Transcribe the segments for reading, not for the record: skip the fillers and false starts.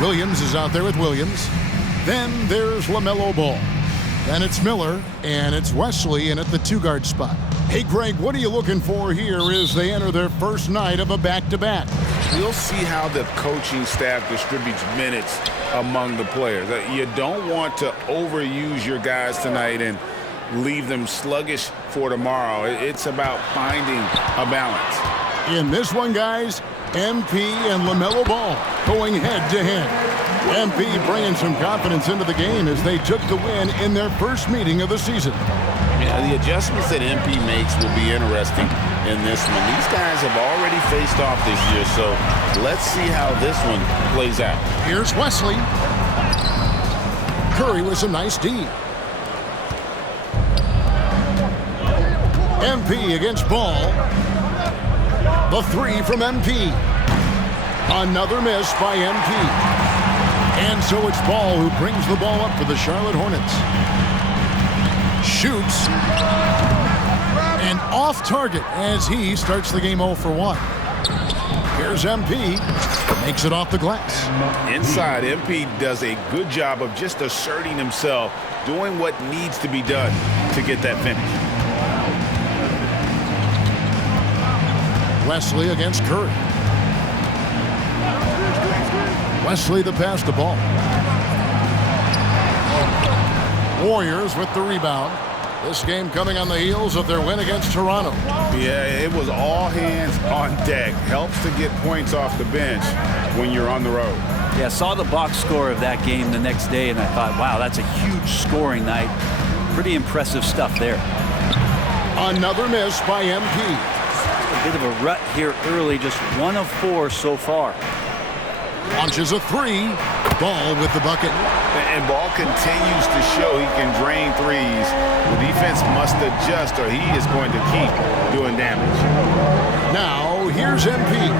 Williams is out there with Williams. Then there's LaMelo Ball. Then it's Miller, and it's Wesley in at the two-guard spot. Hey, Greg, what are you looking for here as they enter their first night of a back-to-back? We'll see how the coaching staff distributes minutes among the players. You don't want to overuse your guys tonight and leave them sluggish for tomorrow. It's about finding a balance. In this one, guys, MP and LaMelo Ball going head-to-head. MP bringing some confidence into the game as they took the win in their first meeting of the season. Yeah, the adjustments that MP makes will be interesting in this one. These guys have already faced off this year, so let's see how this one plays out. Here's Wesley. Curry with some nice D. MP against Ball. The three from MP. Another miss by MP. And so it's Ball who brings the ball up for the Charlotte Hornets. Shoots. And off target as he starts the game 0 for 1. Here's MP. Makes it off the glass. Inside, MP does a good job of just asserting himself, doing what needs to be done to get that finish. Wesley against Curry. Wesley to pass the ball. Warriors with the rebound. This game coming on the heels of their win against Toronto. Yeah, it was all hands on deck. Helps to get points off the bench when you're on the road. Yeah, saw the box score of that game the next day, and I thought, wow, that's a huge scoring night. Pretty impressive stuff there. Another miss by MP. A bit of a rut here early, just 1 of 4 so far. Launches a three. Ball with the bucket. And Ball continues to show he can drain threes. The defense must adjust or he is going to keep doing damage. Now, here's MP.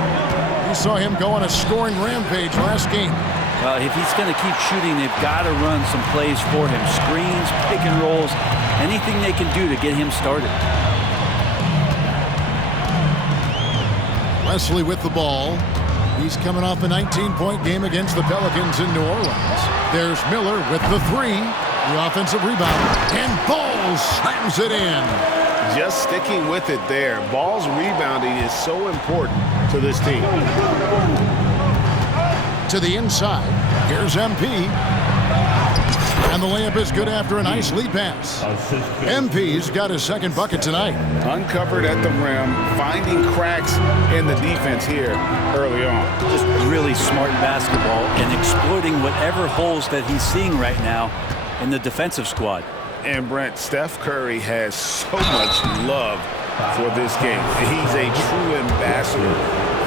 We saw him go on a scoring rampage last game. Well, if he's going to keep shooting, they've got to run some plays for him. Screens, pick and rolls, anything they can do to get him started. Wesley with the ball. He's coming off a 19-point game against the Pelicans in New Orleans. There's Miller with the three. The offensive rebound. And Ball slams it in. Just sticking with it there. Ball's rebounding is so important to this team. To the inside. Here's MP. And the layup is good after a nice lead pass. MP's got his second bucket tonight. Uncovered at the rim, finding cracks in the defense here early on. Just really smart basketball and exploiting whatever holes that he's seeing right now in the defensive squad. And Brent, Steph Curry has so much love for this game. He's a true ambassador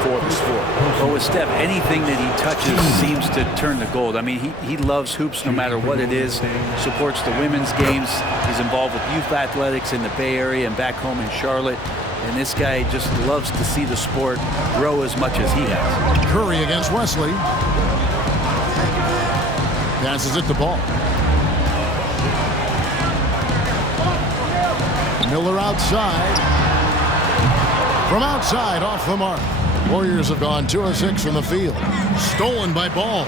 for the sport. But with Steph, anything that he touches seems to turn to gold. I mean, he loves hoops no matter what it is, supports the women's games. He's involved with youth athletics in the Bay Area and back home in Charlotte. And this guy just loves to see the sport grow as much as he has. Curry against Wesley. Passes it to Ball. Miller outside. From outside, off the mark. Warriors have gone 2 of 6 from the field. Stolen by Ball.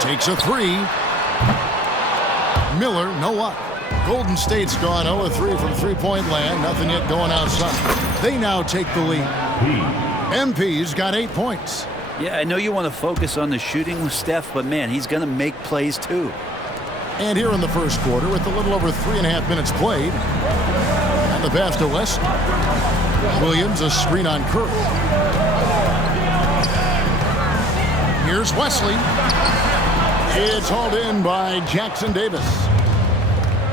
Takes a three. Miller, no luck. Golden State's gone 0 of 3 from three-point land. Nothing yet going outside. They now take the lead. MP's got 8 points. Yeah, I know you want to focus on the shooting with Steph, but man, he's going to make plays too. And here in the first quarter, with a little over 3.5 minutes played, and the pass to West. Williams, a screen on Curry. Here's Wesley. It's hauled in by Jackson Davis.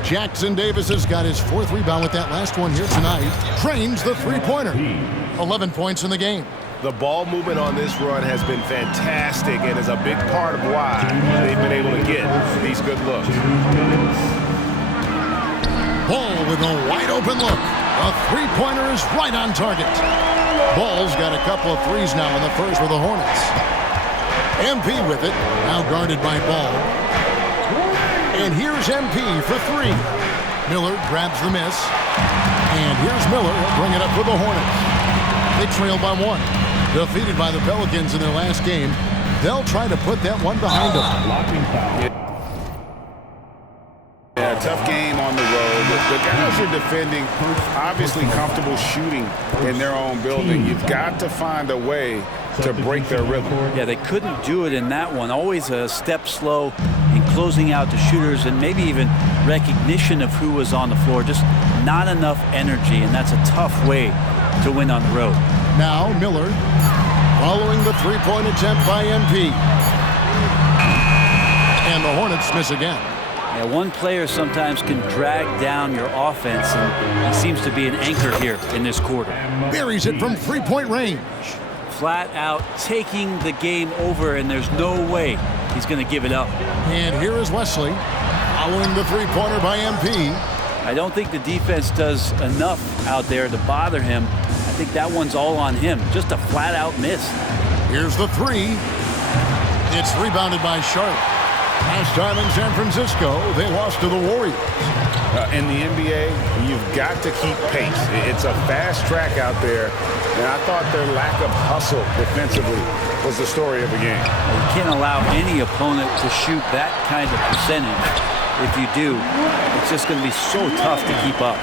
Jackson Davis has got his 4th rebound with that last one here tonight. Trains the three-pointer. 11 points in the game. The ball movement on this run has been fantastic and is a big part of why they've been able to get these good looks. Ball with a wide-open look. A three-pointer is right on target. Ball's got a couple of threes now in the first with the Hornets. MP with it, now guarded by Ball. And here's MP for three. Miller grabs the miss. And here's Miller. He'll bring it up for the Hornets. They trail by 1. Defeated by the Pelicans in their last game, they'll try to put that one behind them. Yeah, tough game on the road. The guys are defending, obviously comfortable shooting in their own building. You've got to find a way to break their rhythm. Yeah, they couldn't do it in that one. Always a step slow in closing out the shooters and maybe even recognition of who was on the floor. Just not enough energy, and that's a tough way to win on the road. Now Miller following the three-point attempt by MP. And the Hornets miss again. Yeah, one player sometimes can drag down your offense, and he seems to be an anchor here in this quarter. Buries it from three-point range. Flat out taking the game over, and there's no way he's going to give it up. And here is Wesley following the three-pointer by MP. I don't think the defense does enough out there to bother him. I think that one's all on him. Just a flat-out miss. Here's the three. It's rebounded by Charlotte. Last time in San Francisco, they lost to the Warriors. In the NBA, you've got to keep pace. It's a fast track out there, and I thought their lack of hustle defensively was the story of the game. You can't allow any opponent to shoot that kind of percentage. If you do, it's just going to be so tough to keep up.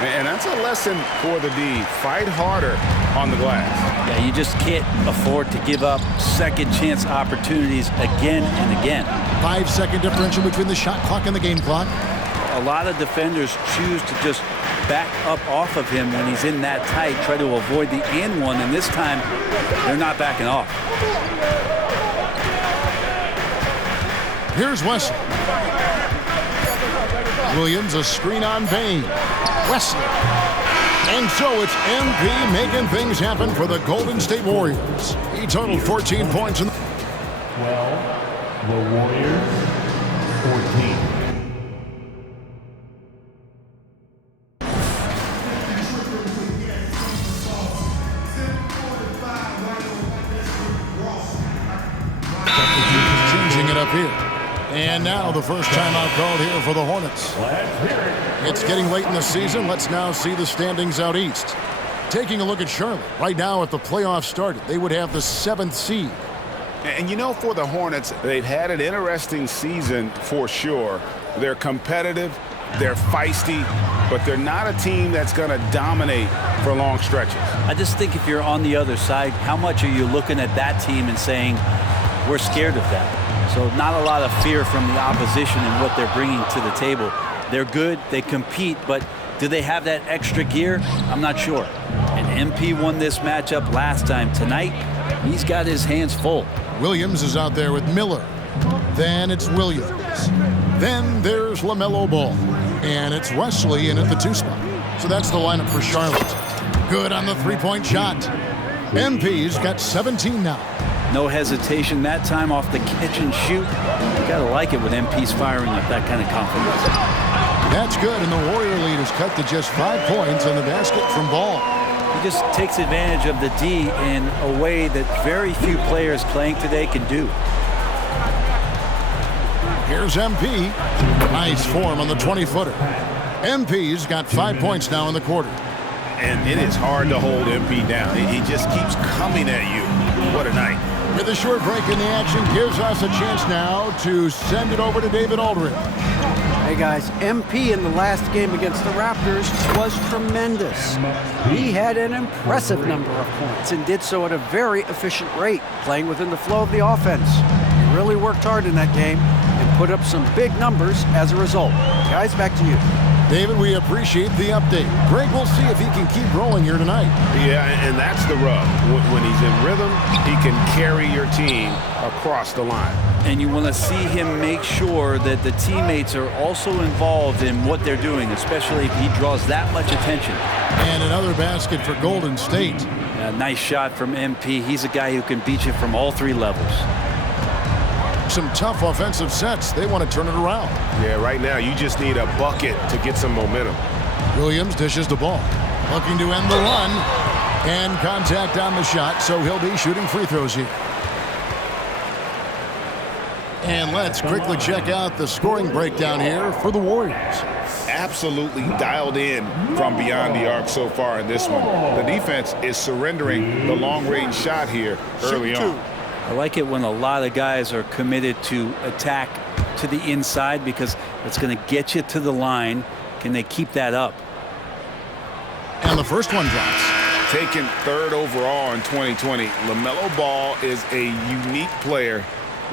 And that's a lesson for the D. Fight harder on the glass. Yeah, you just can't afford to give up second chance opportunities again and again. 5-second differential between the shot clock and the game clock. A lot of defenders choose to just back up off of him when he's in that tight, try to avoid the and one, and this time they're not backing off. Here's Wesley. Williams, a screen on Bain. Wesley. And so it's MP making things happen for the Golden State Warriors. He totaled 14 points. 12, the Warriors, 14. Changing it up here. And now the first timeout called here for the Hornets. It's getting late in the season. Let's now see the standings out east. Taking a look at Charlotte. Right now, if the playoffs started, they would have the 7th seed. And you know, for the Hornets, they've had an interesting season for sure. They're competitive, they're feisty, but they're not a team that's going to dominate for long stretches. I just think if you're on the other side, how much are you looking at that team and saying, we're scared of that? So not a lot of fear from the opposition and what they're bringing to the table. They're good, they compete, but do they have that extra gear? I'm not sure. And MP won this matchup last time. Tonight, he's got his hands full. Williams is out there with Miller. Then it's Williams. Then there's LaMelo Ball. And it's Wesley in at the 2 spot. So that's the lineup for Charlotte. Good on the three-point shot. MP's got 17 now. No hesitation that time off the catch and shoot. You gotta like it when MP's firing with that kind of confidence. That's good, and the Warrior lead is cut to just 5 points on the basket from Ball. He just takes advantage of the D in a way that very few players playing today can do. Here's MP. Nice form on the 20-footer. MP's got 5 points now in the quarter. And it is hard to hold MP down. He just keeps coming at you. What a night. With a short break in the action, gives us a chance now to send it over to David Aldridge. Hey guys, MP in the last game against the Raptors was tremendous. He had an impressive number of points and did so at a very efficient rate, playing within the flow of the offense. He really worked hard in that game and put up some big numbers as a result. Guys, back to you. David, we appreciate the update. Greg, we'll see if he can keep rolling here tonight. Yeah, and that's the rub. When he's in rhythm, he can carry your team across the line. And you want to see him make sure that the teammates are also involved in what they're doing, especially if he draws that much attention. And another basket for Golden State. Nice shot from MP. He's a guy who can beat you from all 3 levels. Some tough offensive sets. They want to turn it around. Yeah, right now you just need a bucket to get some momentum. Williams dishes the ball. Looking to end the run. And contact on the shot, so he'll be shooting free throws here. And let's quickly check out the scoring breakdown here for the Warriors. Absolutely dialed in from beyond the arc so far in this one. The defense is surrendering the long-range shot here early on. I like it when a lot of guys are committed to attack to the inside because it's going to get you to the line. Can they keep that up? And the first one drops. Taken third overall in 2020, LaMelo Ball is a unique player.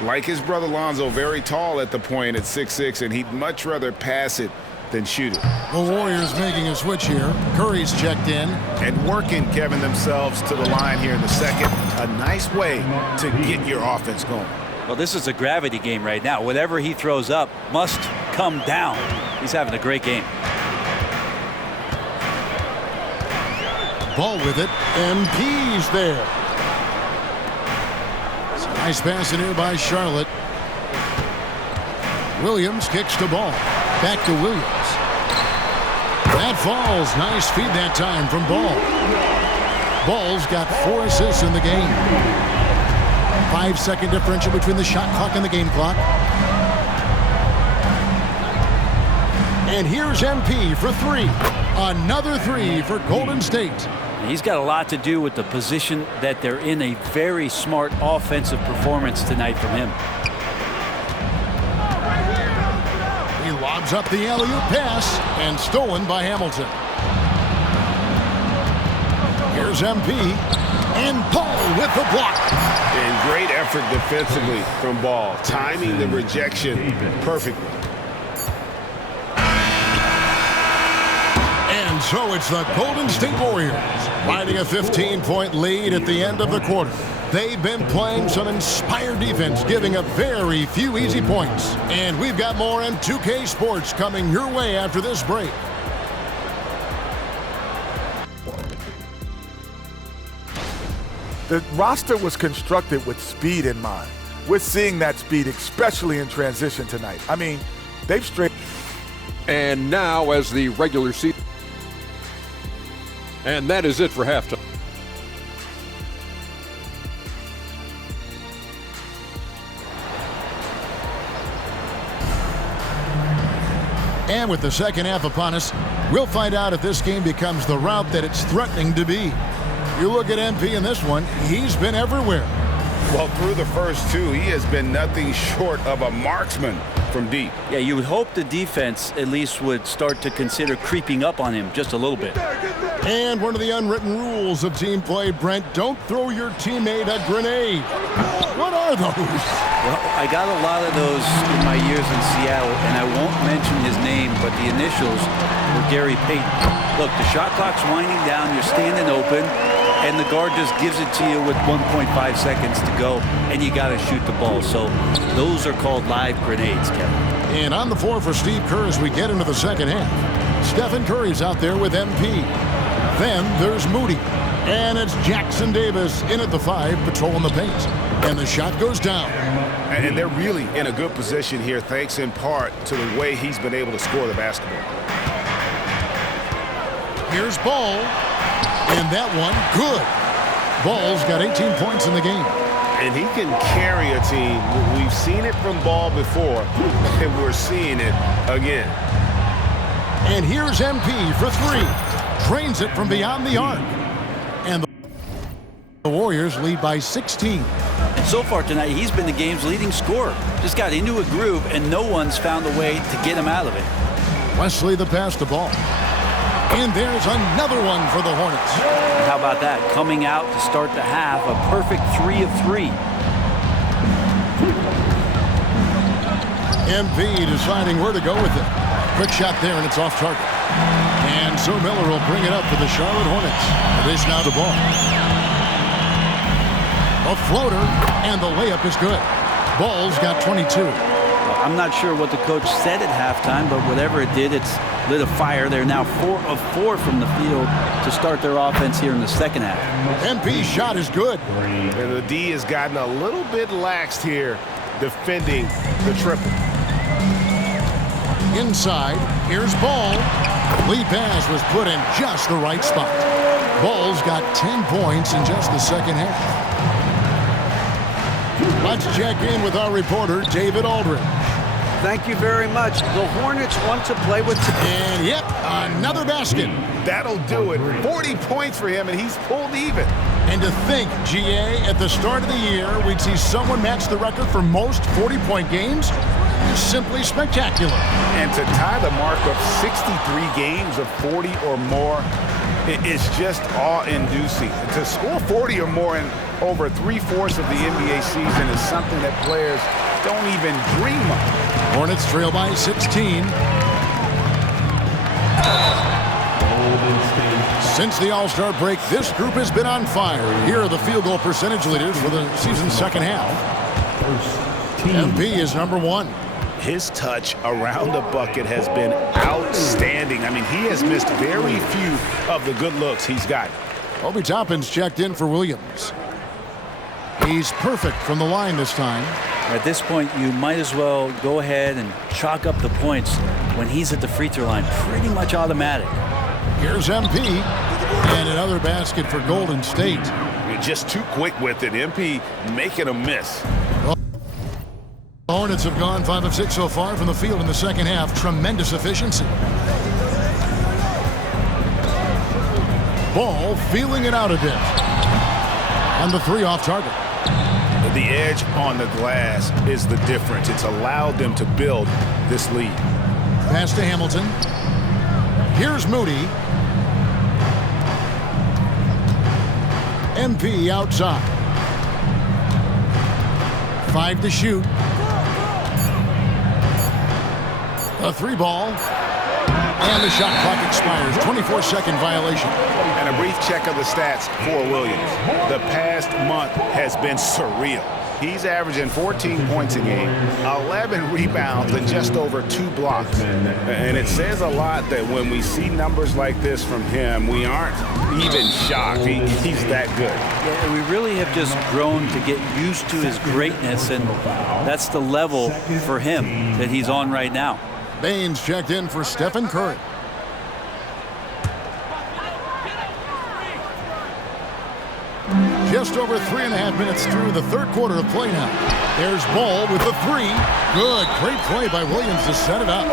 Like his brother Lonzo, very tall at the point at 6'6", and he'd much rather pass it than shoot it. The Warriors making a switch here. Curry's checked in. And working, Kevin, themselves to the line here in the second. A nice way to get your offense going. Well, this is a gravity game right now. Whatever he throws up must come down. He's having a great game. Ball with it. MP's there. It's a nice pass in here by Charlotte. Williams kicks the ball. Back to Williams. That falls. Nice feed that time from Ball. Ball's got 4 assists in the game. 5-second differential between the shot clock and the game clock. And here's MP for 3. Another 3 for Golden State. He's got a lot to do with the position that they're in. A very smart offensive performance tonight from him. He lobs up the alley-oop pass and stolen by Hamilton. Here's MP and Ball with the block. And great effort defensively from Ball, timing the rejection perfectly. And so it's the Golden State Warriors riding a 15-point lead at the end of the quarter. They've been playing some inspired defense, giving up very few easy points. And we've got more M2K Sports coming your way after this break. The roster was constructed with speed in mind. We're seeing that speed, especially in transition tonight. I mean, they've straight. And now as the regular season. And that is it for halftime. And with the second half upon us, we'll find out if this game becomes the route that it's threatening to be. You look at MP in this one, he's been everywhere. Well, through the first 2, he has been nothing short of a marksman from deep. Yeah, you would hope the defense at least would start to consider creeping up on him just a little bit. And one of the unwritten rules of team play, Brent, don't throw your teammate a grenade. What are those? Well, I got a lot of those in my years in Seattle, and I won't mention his name, but the initials were Gary Payton. Look, the shot clock's winding down, you're standing open, and the guard just gives it to you with 1.5 seconds to go, and you got to shoot the ball. So those are called live grenades, Kevin. And on the floor for Steve Kerr as we get into the second half. Stephen Curry's out there with MP. Then there's Moody. And it's Jackson Davis in at the 5, patrolling the paint. And the shot goes down. And they're really in a good position here, thanks in part to the way he's been able to score the basketball. Here's Ball. And that one, good. Ball's got 18 points in the game. And he can carry a team. We've seen it from Ball before, and we're seeing it again. And here's MP for 3. Drains it from beyond the arc. And the Warriors lead by 16. And so far tonight, he's been the game's leading scorer. Just got into a groove, and no one's found a way to get him out of it. Wesley the pass to Ball. And there's another one for the Hornets. How about that? Coming out to start the half, a perfect 3 of 3. MP deciding where to go with it. Quick shot there, and it's off target. And so Miller will bring it up for the Charlotte Hornets. It is now the ball. A floater, and the layup is good. Ball's got 22. I'm not sure what the coach said at halftime, but whatever it did, it's lit a fire. They're now 4 of 4 from the field to start their offense here in the second half. MP's shot is good. And the D has gotten a little bit laxed here defending the triple. Inside, here's Ball. Lee pass was put in just the right spot. Ball's got 10 points in just the second half. Let's check in with our reporter, David Aldridge. Thank you very much. The Hornets want to play with... And yep, another basket. That'll do it. 40 points for him, and he's pulled even. And to think, GA, at the start of the year, we'd see someone match the record for most 40-point games? Simply spectacular. And to tie the mark of 63 games of 40 or more, it's just awe-inducing. To score 40 or more in over 3/4 of the NBA season is something that players don't even dream of. Hornets trail by 16. Since the All-Star break, this group has been on fire. Here are the field goal percentage leaders for the season's second half. MP is number 1. His touch around the bucket has been outstanding. I mean, he has missed very few of the good looks he's got. Obi Toppin's checked in for Williams. He's perfect from the line this time. At this point, you might as well go ahead and chalk up the points when he's at the free throw line. Pretty much automatic. Here's MP. And another basket for Golden State. You're just too quick with it. MP making a miss. The Hornets have gone 5 of 6 so far from the field in the second half. Tremendous efficiency. Ball feeling it out a bit. On the 3 off target. The edge on the glass is the difference. It's allowed them to build this lead. Pass to Hamilton. Here's Moody. MP outside. 5 to shoot. A 3 ball. And the shot clock expires. 24-second violation. And a brief check of the stats for Williams. The past month has been surreal. He's averaging 14 points a game, 11 rebounds, and just over 2 blocks. And it says a lot that when we see numbers like this from him, we aren't even shocked. He's that good. Yeah, we really have just grown to get used to his greatness, and that's the level for him that he's on right now. Baines checked in for Stephen Curry. Just over 3.5 minutes through the third quarter of play now. There's Ball with the 3. Good, great play by Williams to set it up.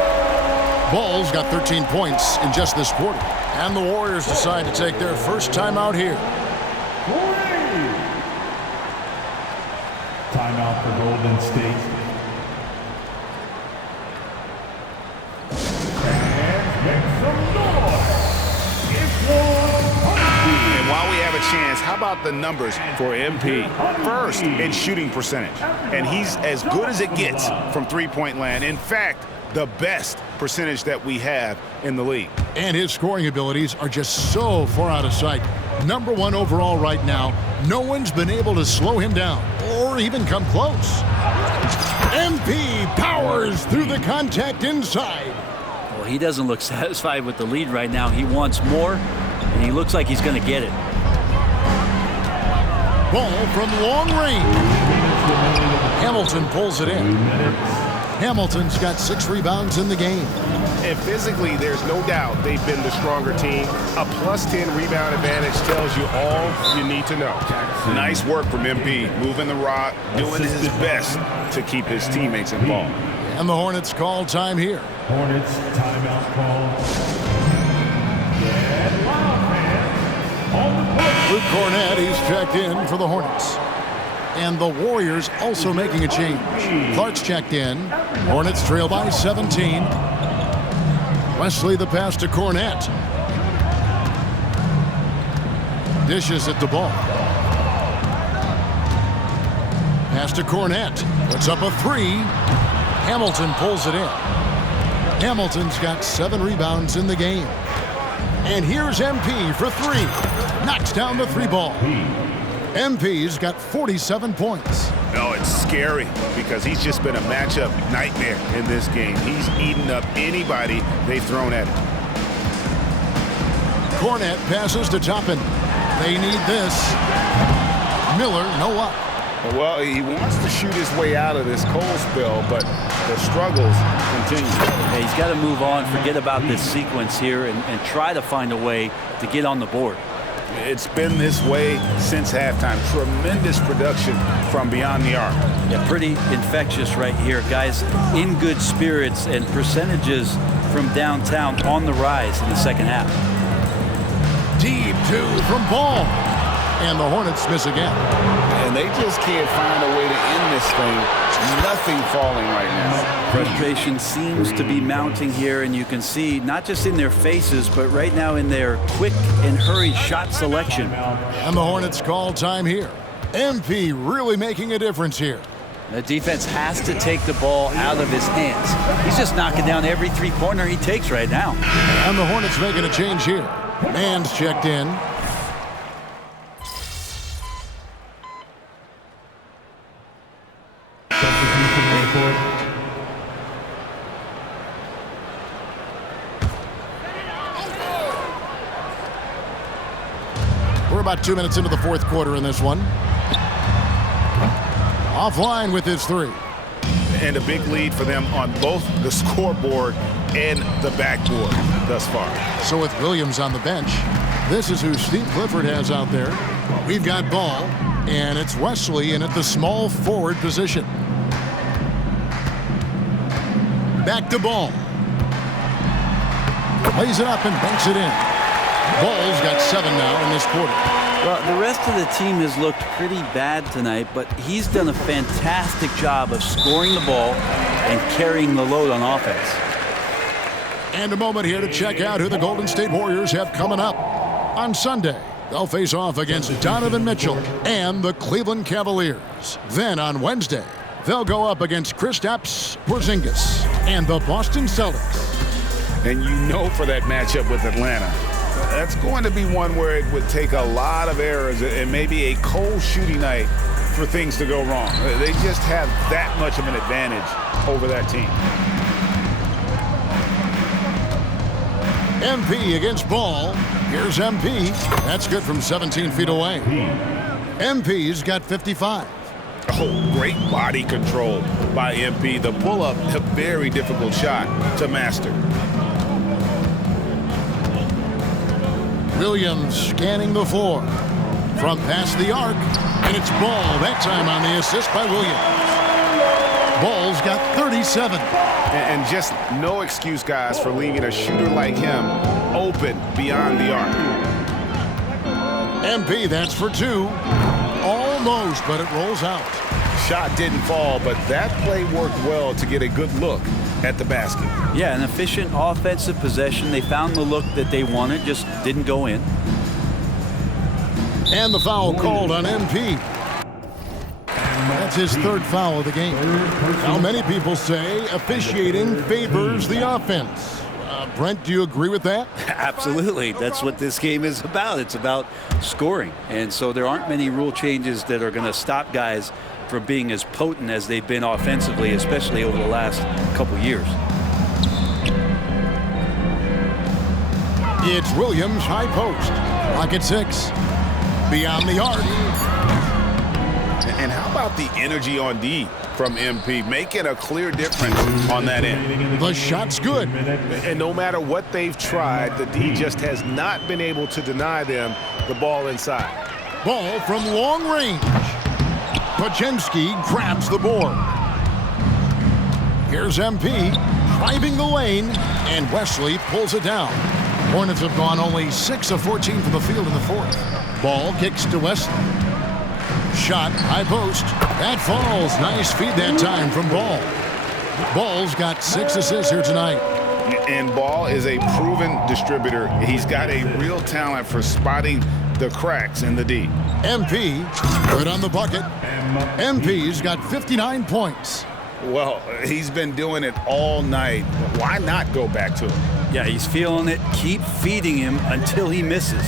Ball's got 13 points in just this quarter. And the Warriors decide to take their first time out here. Timeout for Golden State. And while we have a chance, how about the numbers for MP? First in shooting percentage. And he's as good as it gets from three-point land. In fact, the best percentage that we have in the league. And his scoring abilities are just so far out of sight. Number 1 overall right now. No one's been able to slow him down or even come close. MP powers through the contact inside. Well, he doesn't look satisfied with the lead right now. He wants more, and he looks like he's going to get it. Ball from long range. Hamilton pulls it in. Hamilton's got 6 rebounds in the game. And physically, there's no doubt they've been the stronger team. A +10 rebound advantage tells you all you need to know. Nice work from MP, moving the rock, doing his best to keep his teammates involved. And the Hornets call time here. Hornets timeout call. Luke Cornett, he's checked in for the Hornets. And the Warriors also making a change. Clark's checked in. Hornets trail by 17. Wesley the pass to Cornett. Dishes at the ball. Pass to Cornett. Puts up a 3. Hamilton pulls it in. Hamilton's got 7 rebounds in the game. And here's MP for 3. Knocks down the 3 ball. MP's got 47 points. No, it's scary because he's just been a matchup nightmare in this game. He's eaten up anybody they've thrown at him. Cornett passes to Toppin. They need this. Miller, no up. Well, he wants to shoot his way out of this cold spell, but the struggles continue. Yeah, he's got to move on, forget about this sequence here, and try to find a way to get on the board. It's been this way since halftime. Tremendous production from beyond the arc. Yeah, pretty infectious right here. Guys in good spirits and percentages from downtown on the rise in the second half. Deep two from Ball. And the Hornets miss again. And they just can't find a way to end this thing. Nothing falling right now. Frustration seems to be mounting here, and you can see not just in their faces, but right now in their quick and hurried shot selection. And the Hornets call time here. MP really making a difference here. The defense has to take the ball out of his hands. He's just knocking down every three-pointer he takes right now. And the Hornets making a change here. Man's checked in. We're about 2 minutes into the fourth quarter in this one. Offline with his three. And a big lead for them on both the scoreboard and the backboard thus far. So with Williams on the bench, this is who Steve Clifford has out there. We've got Ball, and it's Wesley in at the small forward position. Back to Ball. Lays it up and banks it in. Ball's got 7 now in this quarter. Well, the rest of the team has looked pretty bad tonight, but he's done a fantastic job of scoring the ball and carrying the load on offense. And a moment here to check out who the Golden State Warriors have coming up. On Sunday, they'll face off against Donovan Mitchell and the Cleveland Cavaliers. Then on Wednesday, they'll go up against Kristaps Porzingis and the Boston Celtics. And you know for that matchup with Atlanta, that's going to be one where it would take a lot of errors and maybe a cold shooting night for things to go wrong. They just have that much of an advantage over that team. MP against Ball. Here's MP. That's good from 17 feet away. MP's got 55. Oh, great body control by MP. The pull-up, a very difficult shot to master. Williams scanning the floor from past the arc, and it's Ball that time on the assist by Williams. Ball's got 37. And just no excuse, guys, for leaving a shooter like him open beyond the arc. MP, that's for 2. Almost, but it rolls out. Shot didn't fall, but that play worked well to get a good look at the basket. Yeah, an efficient offensive possession. They found the look that they wanted, just didn't go in. And the foul called on MP. That's his 3rd foul of the game. Now, many people say officiating favors the offense. Brent, do you agree with that? Absolutely. That's what this game is about. It's about scoring. And so there aren't many rule changes that are going to stop guys from being as potent as they've been offensively, especially over the last couple years. It's Williams, high post. Clock at 6. Beyond the arc. And how about the energy on D from MP, making a clear difference on that end? The shot's good. And no matter what they've tried, the D just has not been able to deny them the ball inside. Ball from long range. Podziemski grabs the board. Here's MP driving the lane, and Wesley pulls it down. Hornets have gone only 6 of 14 from the field in the 4th. Ball kicks to Wesley. Shot, high post. That falls. Nice feed that time from Ball. Ball's got 6 assists here tonight. And Ball is a proven distributor. He's got a real talent for spotting the cracks in the D. MP, good on the bucket. MP's got 59 points. Well, he's been doing it all night. Why not go back to him? Yeah, he's feeling it. Keep feeding him until he misses.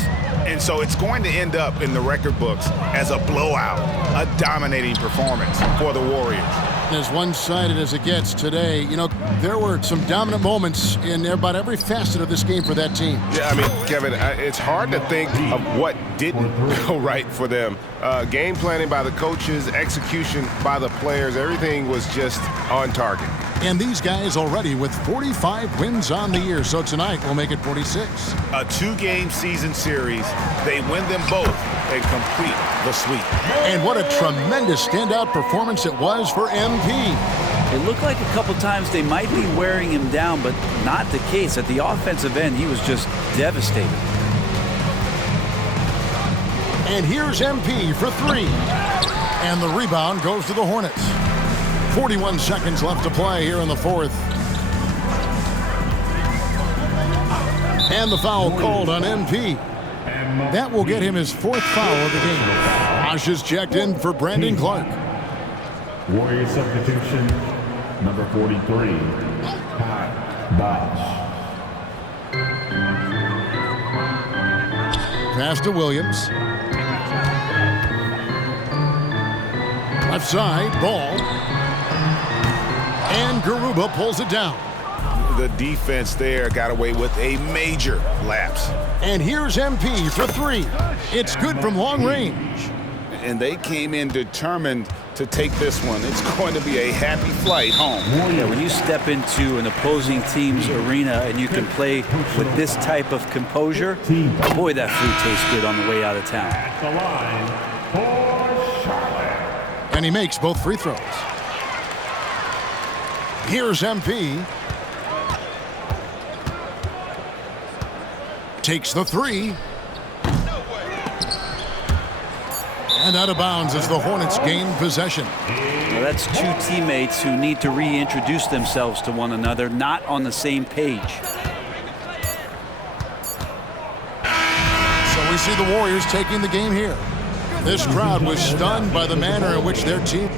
And so it's going to end up in the record books as a blowout, a dominating performance for the Warriors. As one-sided as it gets today, you know, there were some dominant moments in about every facet of this game for that team. Yeah, I mean, Kevin, it's hard to think of what didn't go right for them. Game planning by the coaches, execution by the players, everything was just on target. And these guys already with 45 wins on the year. So tonight we'll make it 46. A 2-game season series. They win them both and complete the sweep. And what a tremendous standout performance it was for MP. It looked like a couple times they might be wearing him down, but not the case. At the offensive end, he was just devastating. And here's MP for 3. And the rebound goes to the Hornets. 41 seconds left to play here in the fourth. And the foul called on MP. That will get him his 4th foul of the game. Bosh is checked in for Brandon Clark. Warrior substitution, number 43, Pat Bosh. Pass to Williams. Left side, Ball. And Garuba pulls it down. The defense there got away with a major lapse. And here's MP for 3. It's good from long range. And they came in determined to take this one. It's going to be a happy flight home. Yeah, when you step into an opposing team's arena and you can play with this type of composure, boy, that food tastes good on the way out of town. At the line for Charlotte. And he makes both free throws. Here's MP. Takes the 3. And out of bounds as the Hornets gain possession. Well, that's 2 teammates who need to reintroduce themselves to one another, not on the same page. So we see the Warriors taking the game here. This crowd was stunned by the manner in which their team